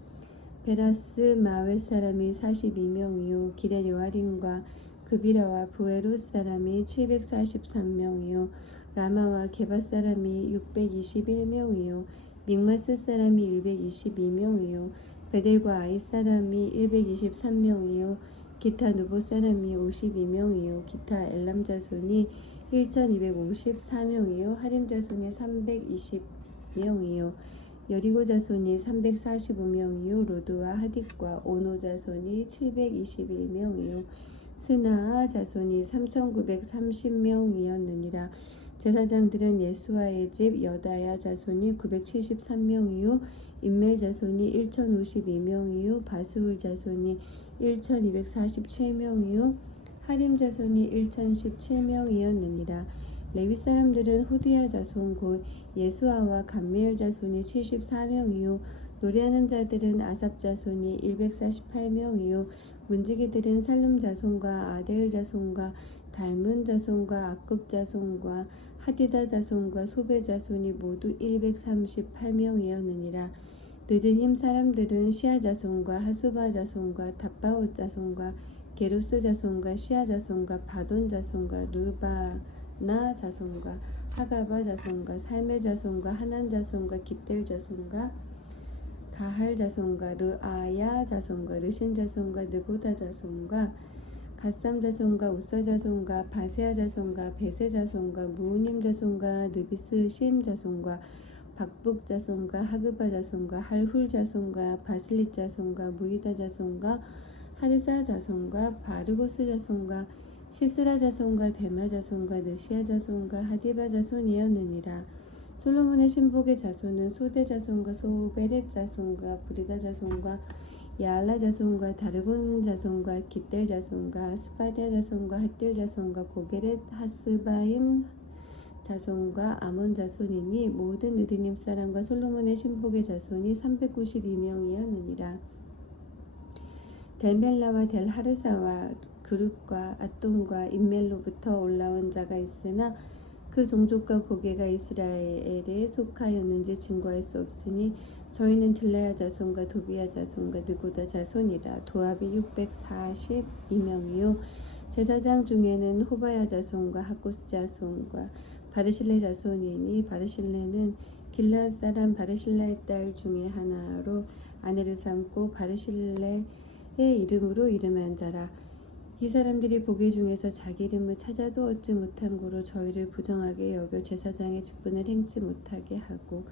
베라스 마웨 사람이 42명이요 기럇 요아림과 그비라와 부에롯 사람이 743명이요 라마와 게바 사람이 621명이요 믹마스 사람이 122명이요 베델과 아이 사람이 123명이요 기타 누보 사람이 52명이요 기타 엘람 자손이 1254명이요 하림 자손이 320명이요 여리고 자손이 345명이요 로드와 하딕과 오노 자손이 721명이요 스나아 자손이 3930명이었느니라. 제사장들은 예수아의 집 여다야 자손이 973명이요 임멜 자손이 1052명이요 바수울 자손이 1247명이요 하림 자손이 1017명이었느니라. 레위 사람들은 호디야 자손 곧 예수아와 감미엘 자손이 74명이요 노래하는 자들은 아삽 자손이 148명이요 문지기들은 살룸 자손과 아델 자손과 달문 자손과 아급 자손과 하디다 자손과 소베 자손이 모두 138명이었느니라. 느드님 사람들은 시아 자손과 하수바 자손과 답바옷 자손과 게로스 자손과 시아 자손과 바돈 자손과 르바나 자손과 하가바 자손과 살메 자손과 하난 자손과 깃델 자손과 가할 자손과 르아야 자손과 르신 자손과 느고다 자손과 갓삼 자손과 우사 자손과 바세아 자손과 베세 자손과 무우님 자손과 느비스 심 자손과 박북 자손과 하그바 자손과 할훌 자손과 바슬릿 자손과 무이다 자손과 하르사 자손과 바르고스 자손과 시스라 자손과 데마 자손과 느시아 자손과 하디바 자손이었느니라. 솔로몬의 신복의 자손은 소대 자손과 소베렛 자손과 브리다 자손과 야알라 자손과 다르곤 자손과 깃델 자손과 스바디아 자손과 핫딜 자손과 보게렛 하스바임 자손과 아몬 자손이니 모든 느드님 사람과 솔로몬의 신복의 자손이 392명이었느니라. 델멜라와 델하르사와 그룹과 앗돈과 임멜로부터 올라온 자가 있으나 그 종족과 보게가 이스라엘에 속하였는지 증거할 수 없으니 저희는 딜라야 자손과 도비야 자손과 느고다 자손이라. 도합이 642명이요 제사장 중에는 호바야 자손과 하코스 자손과 바르실레 자손이니 바르실레는 길라앗 사람 바르실라의 딸 중에 하나로 아내를 삼고 바르실레의 이름으로 이름한 자라. 이 사람들이 보게 중에서 자기 이름을 찾아도 얻지 못한 고로 저희를 부정하게 여겨 제사장의 직분을 행치 못하게 하고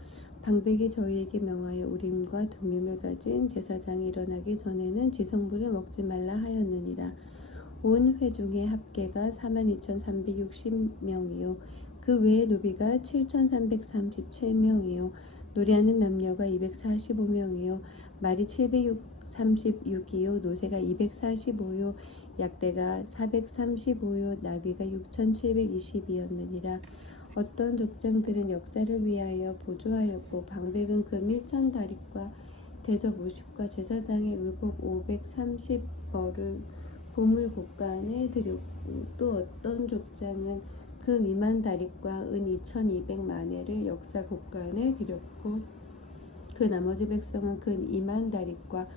방백이 저희에게 명하여 우림과 둠림을 가진 제사장이 일어나기 전에는 지성부를 먹지 말라 하였느니라. 온 회중의 합계가 42,360명이요 그 외에 노비가 7,337명이요 노래하는 남녀가 245명이요 말이 736이요 노새가 245요 약대가 435요 나귀가 6,720이었느니라. 어떤 족장들은 역사를 위하여 보조하였고 방백은 금 1,000다릿과 대접 50과 제사장의 의복 530벌을 보물 곳간에 드렸고 또 어떤 족장은 금 2만 다릿과 은 2,200만회를 역사 곳간에 드렸고 그 나머지 백성은 금 2만 다릿과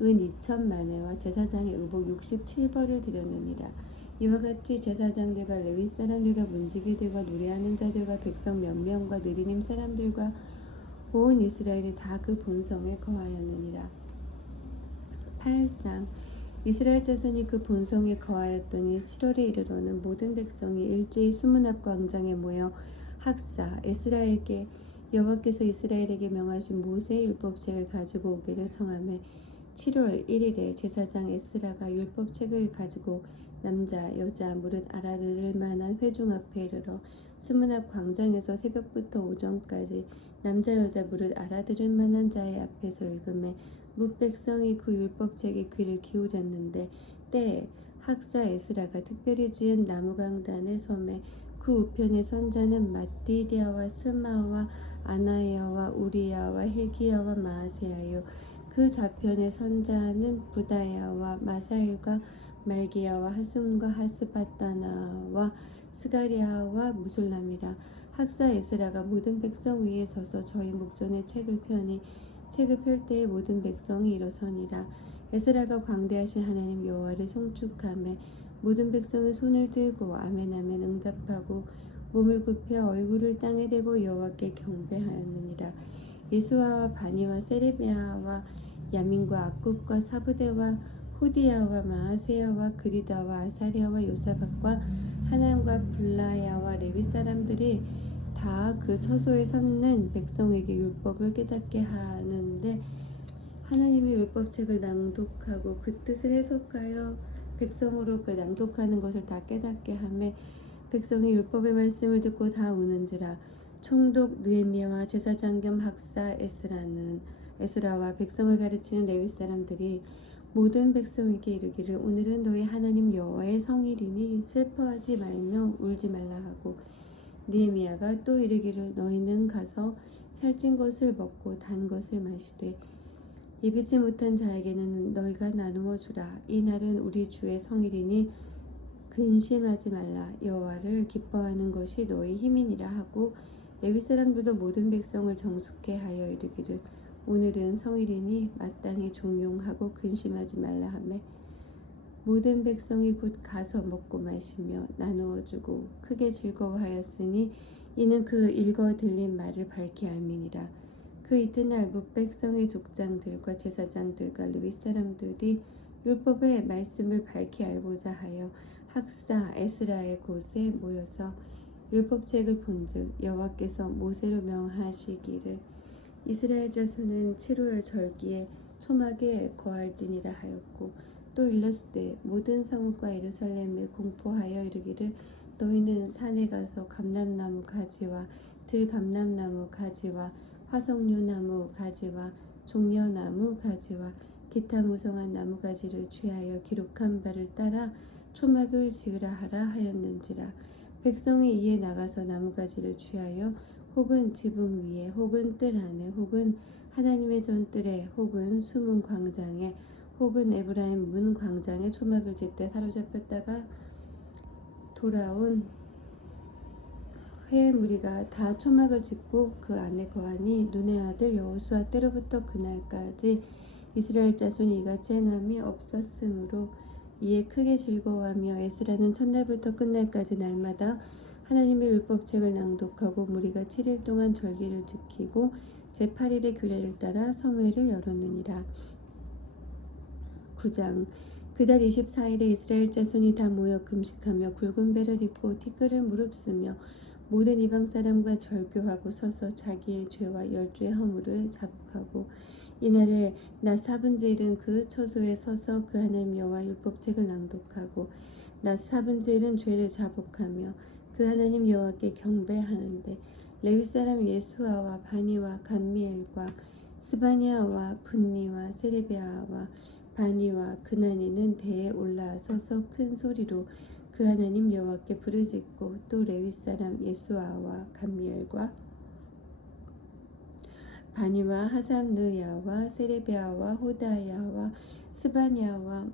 은 2,000만회와 제사장의 의복 67벌을 드렸느니라. 이와 같이 제사장들과 레위 사람들과 문지기들과 노래하는 자들과 백성 몇 명과 느리님 사람들과 온 이스라엘이 다 그 본성에 거하였느니라. 8장 이스라엘 자손이 그 본성에 거하였더니 7월에 이르러는 모든 백성이 일제히 수문앞 광장에 모여 학사 에스라에게 여호와께서 이스라엘에게 명하신 모세의 율법책을 가지고 오기를 청하매 7월 1일에 제사장 에스라가 율법책을 가지고 남자 여자 무릇 알아들을 만한 회중 앞에 이르러 수문앞 광장에서 새벽부터 오전까지 남자 여자 무릇 알아들을 만한 자의 앞에서 읽음에 뭇 백성이 그 율법책에 귀를 기울였는데 때에 학사 에스라가 특별히 지은 나무강단의 섬에 그 우편의 선자는 마띠디아와 스마와 아나야와 우리야와 힐기야와 마아세야요 그 좌편의 선자는 부다야와 마사일과 말기야와 하숨과 하스바다나와 스가리아와 무술람이라. 학사 에스라가 모든 백성 위에 서서 저희 목전에 책을 펴니 책을 펼 때에 모든 백성이 일어서니라. 에스라가 광대하신 하나님 여호와를 송축하며 모든 백성이 손을 들고 아멘 아멘 응답하고 몸을 굽혀 얼굴을 땅에 대고 여호와께 경배하였느니라. 예수아와 바니와 세레비아와 야민과 악굽과 사부대와 호디야와 마아세야와 그리다와 아사리아와 요사박과 하난과 블라야와 레위 사람들이 다 그 처소에 섰는 백성에게 율법을 깨닫게 하는데 하나님의 율법책을 낭독하고 그 뜻을 해석하여 백성으로 그 낭독하는 것을 다 깨닫게 하며 백성이 율법의 말씀을 듣고 다 우는지라. 총독 느헤미야와 제사장 겸 학사 에스라와 백성을 가르치는 레위 사람들이 모든 백성에게 이르기를 오늘은 너희 하나님 여호와의 성일이니 슬퍼하지 말며 울지 말라 하고 느헤미야가 또 이르기를 너희는 가서 살찐 것을 먹고 단 것을 마시되 예비치 못한 자에게는 너희가 나누어 주라. 이 날은 우리 주의 성일이니 근심하지 말라. 여호와를 기뻐하는 것이 너희 힘이니라 하고 레위 사람들도 모든 백성을 정숙케 하여 이르기를 오늘은 성일이니 마땅히 종용하고 근심하지 말라 하매 모든 백성이 곧 가서 먹고 마시며 나누어 주고 크게 즐거워하였으니 이는 그 읽어 들린 말을 밝히 알미니라. 그 이튿날 뭇 백성의 족장들과 제사장들과 레위 사람들이 율법의 말씀을 밝히 알고자 하여 학사 에스라의 곳에 모여서 율법책을 본즉 여호와께서 모세로 명하시기를 이스라엘 자손은 7월 절기에 초막에 거할지니라 하였고 또 일렀으되 모든 성읍과 예루살렘에 공포하여 이르기를 너희는 산에 가서 감람나무 가지와 들감람나무 가지와 화석류나무 가지와 종려나무 가지와 기타 무성한 나무 가지를 취하여 기록한 바를 따라 초막을 지으라 하라 하였는지라. 백성이 이에 나가서 나무 가지를 취하여 혹은 지붕 위에 혹은 뜰 안에 혹은 하나님의 전뜰에 혹은 수문 광장에 혹은 에브라임 문 광장에 초막을 짓되 사로잡혔다가 돌아온 회의 무리가 다 초막을 짓고 그 안에 거하니 눈의 아들 여호수아 때로부터 그날까지 이스라엘 자손이 이같이 행함이 없었으므로 이에 크게 즐거워하며 에스라는 첫날부터 끝날까지 날마다 하나님의 율법책을 낭독하고 무리가 7일 동안 절기를 지키고 제8일의 규례를 따라 성회를 열었느니라. 9장 그달 24일에 이스라엘 자손이 다 모여 금식하며 굵은 배를 입고 티끌을 무릅쓰며 모든 이방 사람과 절교하고 서서 자기의 죄와 열주의 허물을 자복하고 이날에 낮 4분의 1은 그 처소에 서서 그 하나님 여호와 율법책을 낭독하고 낮 4분의 1은 죄를 자복하며 그 하나님 여호와께 경배하는데 레위 사람 예수아와 바니와 감미엘과 스바냐와 분니와 세레비아와 바니와 그나니는 대에 올라서서 큰 소리로 그 하나님 여호와께 부르짖고 또 레위 사람 예수아와 감미엘과 바니와 하삼느야와 세레비아와 호다야와 스바냐와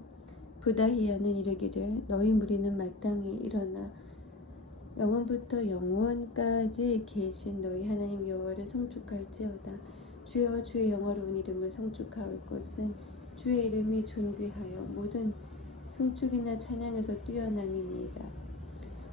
부다히야는 이르기를 너희 무리는 마땅히 일어나 영원부터 영원까지 계신 너희 하나님 여호와를 성축할지어다. 주여 주의 영화로운 이름을 성축하올 것은 주의 이름이 존귀하여 모든 송축이나 찬양에서 뛰어남이니이다.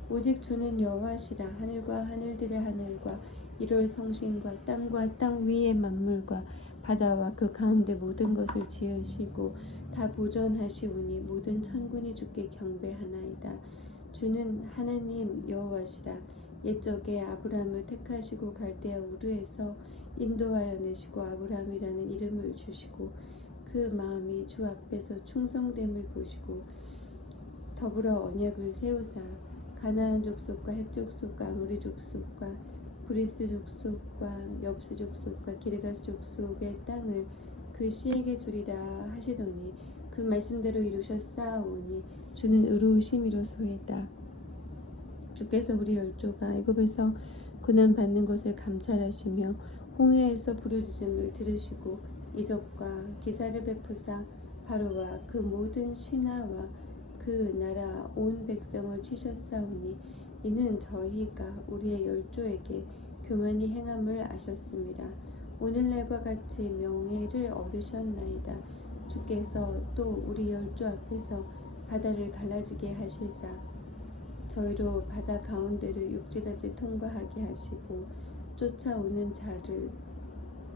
오직 주는 여호와시라. 하늘과 하늘들의 하늘과 이럴 성신과 땅과 땅 위의 만물과 바다와 그 가운데 모든 것을 지으시고 다 보존하시오니 모든 천군이 주께 경배하나이다. 주는 하나님 여호와시라. 옛적에 아브람을 택하시고 갈대아 우르에서 인도하여 내시고 아브람이라는 이름을 주시고 그 마음이 주 앞에서 충성됨을 보시고 더불어 언약을 세우사 가나안 족속과 헷 족속과 아모리 족속과 브리스 족속과 엽스 족속과 기르가스 족속의 땅을 그 씨에게 주리라 하시더니 그 말씀대로 이루셨사오니 주는 의로우심이로소이다. 주께서 우리 열조가 애굽에서 고난 받는 것을 감찰하시며 홍해에서 부르짖음을 들으시고 이적과 기사를 베푸사 바로와 그 모든 신하와 그 나라 온 백성을 치셨사오니 이는 저희가 우리의 열조에게 교만히 행함을 아셨습니다. 오늘날과 같이 명예를 얻으셨나이다. 주께서 또 우리 열조 앞에서 바다를 갈라지게 하시사 저희로 바다 가운데를 육지같이 통과하게 하시고 쫓아오는 자를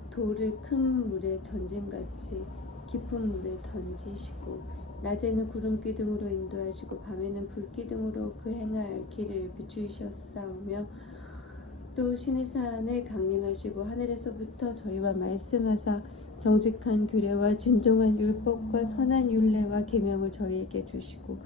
돌을 큰 물에 던짐같이 깊은 물에 던지시고 낮에는 구름 기둥으로 인도하시고 밤에는 불 기둥으로 그 행할 길을 비추셨사오며 또 시내산에 강림하시고 하늘에서부터 저희와 말씀하사 정직한 규례와 진정한 율법과 선한 율례와 계명을 저희에게 주시고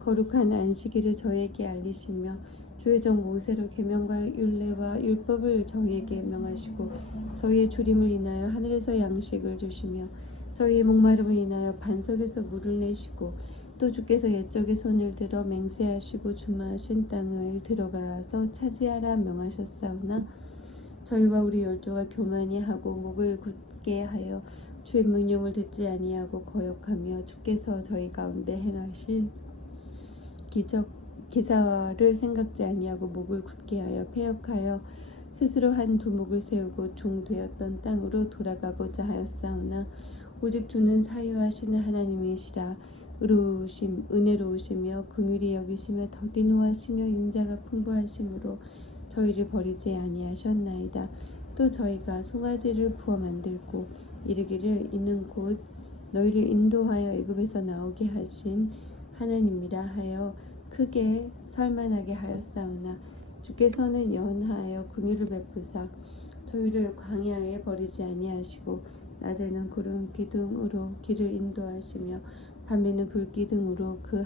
거룩한 안식일을 저희에게 알리시며 주의 종 모세로 계명과 율례와 율법을 저희에게 명하시고 저희의 주림을 인하여 하늘에서 양식을 주시며 저희의 목마름을 인하여 반석에서 물을 내시고 또 주께서 옛적에 손을 들어 맹세하시고 주마하신 땅을 들어가서 차지하라 명하셨사오나 저희와 우리 열조가 교만히 하고 목을 굳게 하여 주의 명령을 듣지 아니하고 거역하며 주께서 저희 가운데 행하신 기사를 생각지 아니하고 목을 굳게 하여 패역하여 스스로 한 두목을 세우고 종되었던 땅으로 돌아가고자 하였사오나 오직 주는 사유하시는 하나님이시라. 은혜로우시며 긍휼히 여기시며 더디 노하시며 인자가 풍부하심으로 저희를 버리지 아니하셨나이다. 또 저희가 송아지를 부어 만들고 이르기를 이는 곧 너희를 인도하여 애굽에서 나오게 하신 하나님이라 하여 크게 설만하게 하였사오나 주께서는 연하여 긍휼을 베푸사 저희를 광야에 버리지 아니하시고 낮에는 구름 기둥으로 길을 인도하시며 밤에는 불 기둥으로 그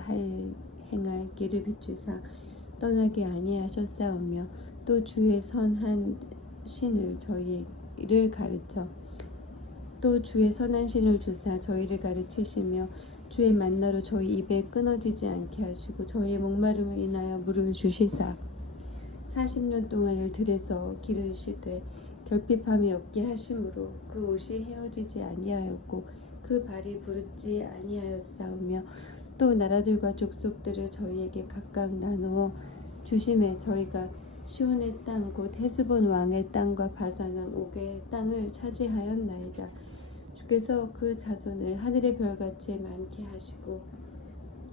행할 길을 비추사 떠나게 아니하셨사오며 또 주의 선한 신을 저희를 가르쳐 또 주의 선한 신을 주사 저희를 가르치시며 주의 만나로 저희 입에 끊어지지 않게 하시고 저희의 목마름을 인하여 물을 주시사 40년 동안을 들에서 기르시되 결핍함이 없게 하심으로 그 옷이 헤어지지 아니하였고 그 발이 부르지 아니하였사오며 또 나라들과 족속들을 저희에게 각각 나누어 주심에 저희가 시온의 땅 곧 헤스본 왕의 땅과 바산 왕 옥의 땅을 차지하였나이다. 주께서 그 자손을 하늘의 별같이 많게 하시고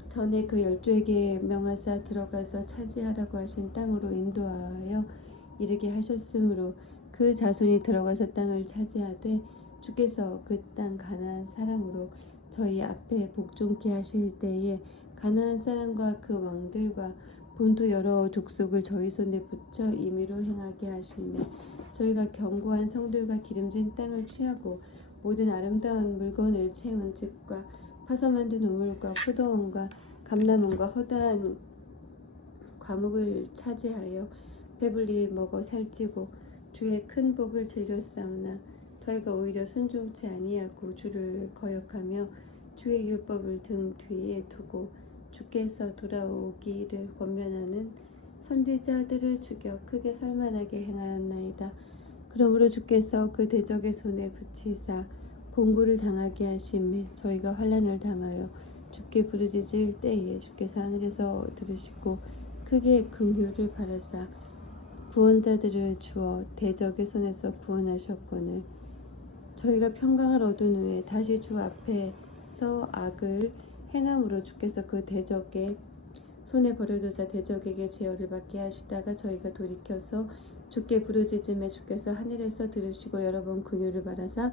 전에 그 열조에게 명하사 들어가서 차지하라고 하신 땅으로 인도하여 이르게 하셨으므로 그 자손이 들어가서 땅을 차지하되 주께서 그 땅 가나안 사람으로 저희 앞에 복종케 하실 때에 가나안 사람과 그 왕들과 본토 여러 족속을 저희 손에 붙여 임의로 행하게 하시매 저희가 견고한 성들과 기름진 땅을 취하고 모든 아름다운 물건을 채운 집과 파서 만든 우물과 포도원과 감람원과 허다한 과목을 차지하여 배불리 먹어 살찌고 주의 큰 복을 즐겼사오나 저희가 오히려 순종치 아니하고 주를 거역하며 주의 율법을 등 뒤에 두고 주께서 돌아오기를 권면하는 선지자들을 죽여 크게 살만하게 행하였나이다. 그러므로 주께서 그 대적의 손에 붙이사 봉고를 당하게 하심에 저희가 환난을 당하여 주께 부르짖을 때에 주께서 하늘에서 들으시고 크게 긍휼을 바라사 구원자들을 주어 대적의 손에서 구원하셨거늘 저희가 평강을 얻은 후에 다시 주 앞에서 악을 행함으로 주께서 그 대적의 손에 버려두사 대적에게 제어를 받게 하시다가 저희가 돌이켜서 주께 부르짖음에 주께서 하늘에서 들으시고 여러 번 긍휼을 바라사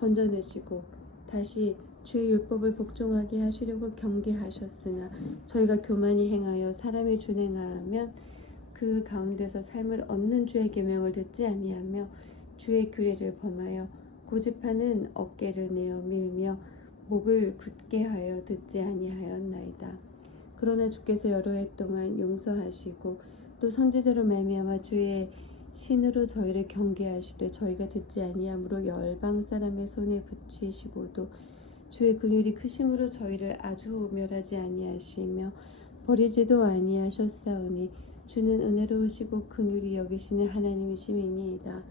건져내시고 다시 주의 율법을 복종하게 하시려고 경계하셨으나 저희가 교만히 행하여 사람이 준행하면 그 가운데서 삶을 얻는 주의 계명을 듣지 아니하며 주의 규례를 범하여 고집하는 어깨를 내어 밀며 목을 굳게 하여 듣지 아니하였나이다. 그러나 주께서 여러 해 동안 용서하시고 또 선지자로 말미암아 주의 신으로 저희를 경계하시되 저희가 듣지 아니하므로 열방 사람의 손에 붙이시고도 주의 긍휼이 크심으로 저희를 아주 멸하지 아니하시며 버리지도 아니하셨사오니 주는 은혜로우시고 긍휼히 여기시는 하나님이심이니이다.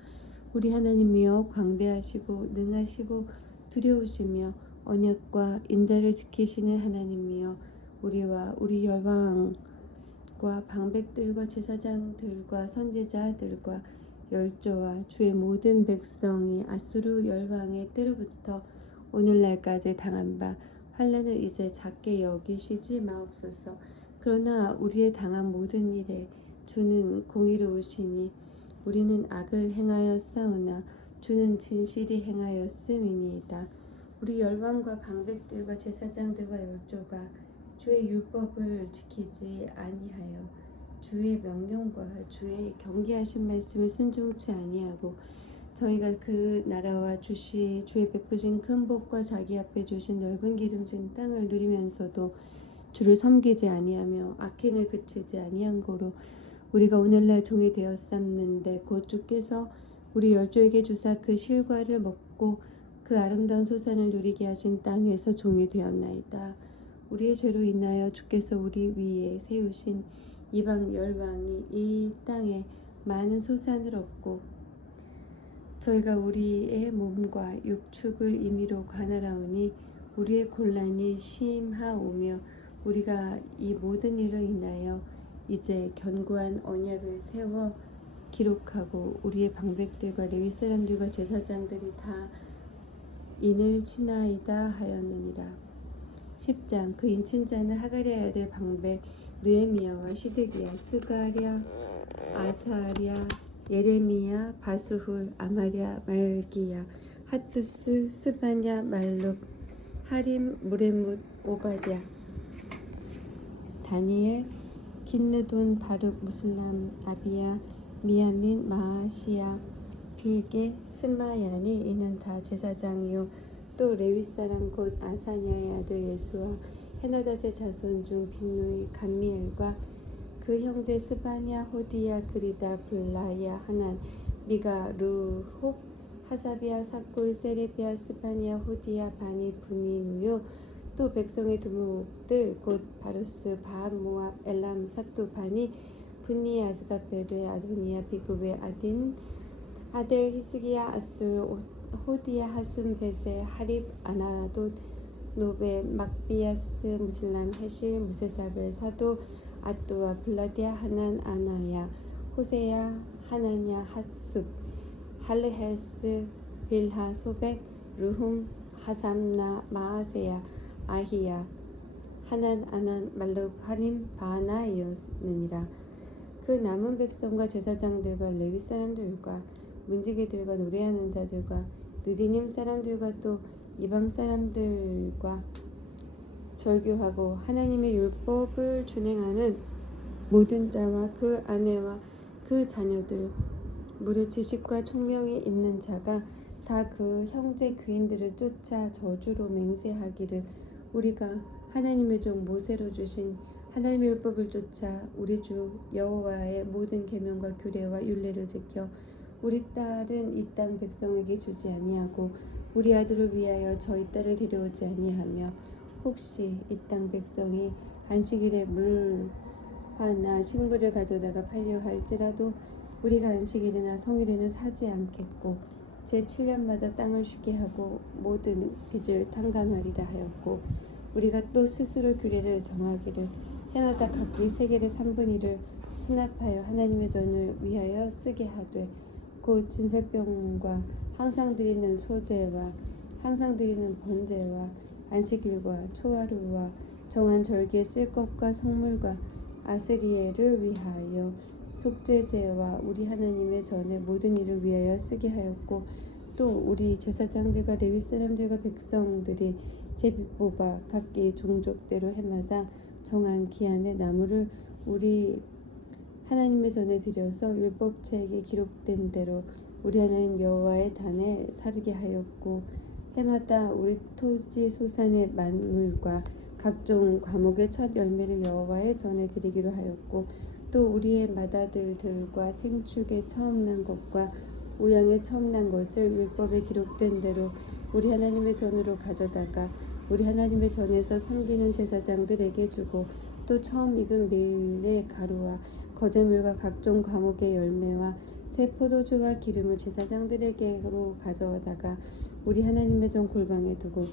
우리 하나님이여 광대하시고 능하시고 두려우시며 언약과 인자를 지키시는 하나님이여 우리와 우리 열방과 방백들과 제사장들과 선지자들과 열조와 주의 모든 백성이 아수르 열방의 때로부터 오늘날까지 당한 바 환난을 이제 작게 여기시지 마옵소서. 그러나 우리의 당한 모든 일에 주는 공의로우시니 우리는 악을 행하였사오나 주는 진실이 행하였음이니이다. 우리 열방과 방백들과 제사장들과 열조가 주의 율법을 지키지 아니하여 주의 명령과 주의 경계하신 말씀을 순종치 아니하고 저희가 그 나라와 주의 베푸신 큰 복과 자기 앞에 주신 넓은 기름진 땅을 누리면서도 주를 섬기지 아니하며 악행을 그치지 아니한 고로 우리가 오늘날 종이 되었삼는데 곧 주께서 우리 열조에게 주사 그 실과를 먹고 그 아름다운 소산을 누리게 하신 땅에서 종이 되었나이다. 우리의 죄로 인하여 주께서 우리 위에 세우신 이방 열방이 이 땅에 많은 소산을 얻고 저희가 우리의 몸과 육축을 임의로 관할하오니 우리의 곤란이 심하오며 우리가 이 모든 일로 인하여 이제 견고한 언약을 세워 기록하고 우리의 방백들과 레위 사람들과 제사장들이 다 인을 치나이다 하였느니라. 10장 그 인친자는 하가랴의 아들 방백 느헤미야와 시드기야 스가랴 아사랴 예레미야 바수훌 아마랴 말기야 핫두스 스바냐 말룩 하림 무레뭇 오바댜 다니엘 긴느돈 바룩 무슬람 아비야 미야민 마아시야 빌게 스마야니 이는 다 제사장이요 또 레위 사람 곧 아사냐의 아들 예수와 헤나닷의 자손 중 빈누이 감미엘과 그 형제 스바냐 호디야 그리다 블라야 하난 미가 루홉 하사비아 사골 세레비아 스바냐 호디야 바니 분이누요 또 백성의 두목들 곧 바루스 바한 모압 엘람 사또 바니 분니 아스가베베 아도니아 비구베 아딘 아델 히스기야 아술 호디야 하순 베세 하립 아나돗 노베 막비아스 무슬람 헤실 무세사벨 사도 아또와 블라디아 하난 아나야 호세야 하나냐 핫숲 할르헬스 빌하 소백 루훔 하삼나 마아세야 아히야 하난 아난 말룩 하림 바하나이었느니라. 그 남은 백성과 제사장들과 레위 사람들과 문지기들과 노래하는 자들과 느디님 사람들과 또 이방 사람들과 절규하고 하나님의 율법을 준행하는 모든 자와 그 아내와 그 자녀들 무릇 지식과 총명이 있는 자가 다 그 형제 귀인들을 쫓아 저주로 맹세하기를 우리가 하나님의 종 모세로 주신 하나님의 율법을 쫓아 우리 주 여호와의 모든 계명과 규례와 율례를 지켜 우리 딸은 이 땅 백성에게 주지 아니하고 우리 아들을 위하여 저희 딸을 데려오지 아니하며 혹시 이 땅 백성이 안식일에 물화나 식물을 가져다가 팔려 할지라도 우리가 안식일이나 성일에는 사지 않겠고 제7년마다 땅을 쉬게 하고 모든 빚을 탕감하리라 하였고 우리가 또 스스로 규례를 정하기를 해마다 각기 세겔의 3분의 1을 수납하여 하나님의 전을 위하여 쓰게 하되 곧 진설병과 항상 드리는 소제와 항상 드리는 번제와 안식일과 초하루와 정한 절기에 쓸 것과 성물과 아스리엘을 위하여 속죄제와 우리 하나님의 전의 모든 일을 위하여 쓰게 하였고 또 우리 제사장들과 레위 사람들과 백성들이 제비 뽑아 각기 종족대로 해마다 정한 기한의 나무를 우리 하나님의 전에 들여서 율법책에 기록된 대로 우리 하나님 여호와의 단에 사르게 하였고 해마다 우리 토지 소산의 만물과 각종 과목의 첫 열매를 여호와의 전에 드리기로 하였고 또 우리의 맏아들들과 생축의 처음 난 것과 우양의 처음 난 것을 율법에 기록된 대로 우리 하나님의 전으로 가져다가 우리 하나님의 전에서 섬기는 제사장들에게 주고 또 처음 익은 밀의 가루와 거제물과 각종 과목의 열매와 새 포도주와 기름을 제사장들에게로 가져다가 우리 하나님의 전 골방에 두고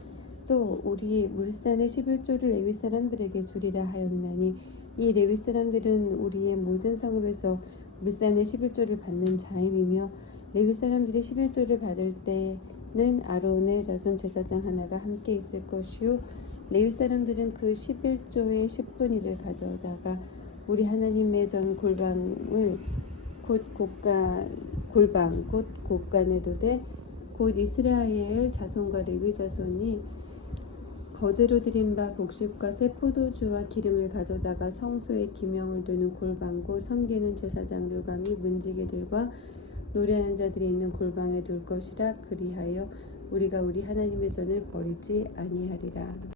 또 우리 물산의 11조를 레위 사람들에게 주리라 하였나니 이 레위 사람들은 우리의 모든 성읍에서 물산의 11조를 받는 자임이며 레위 사람들이 11조를 받을 때는 아론의 자손 제사장 하나가 함께 있을 것이요 레위 사람들은 그 11조의 10분의 1을 가져다가 우리 하나님의 전 골방을 곧 곳간에 두되 곧 이스라엘 자손과 레위 자손이 거제로 드린 바 곡식과 새 포도주와 기름을 가져다가 성소에 기명을 두는 골방고 섬기는 제사장들과 및 문지기들과 노래하는 자들이 있는 골방에 둘 것이라. 그리하여 우리가 우리 하나님의 전을 버리지 아니하리라.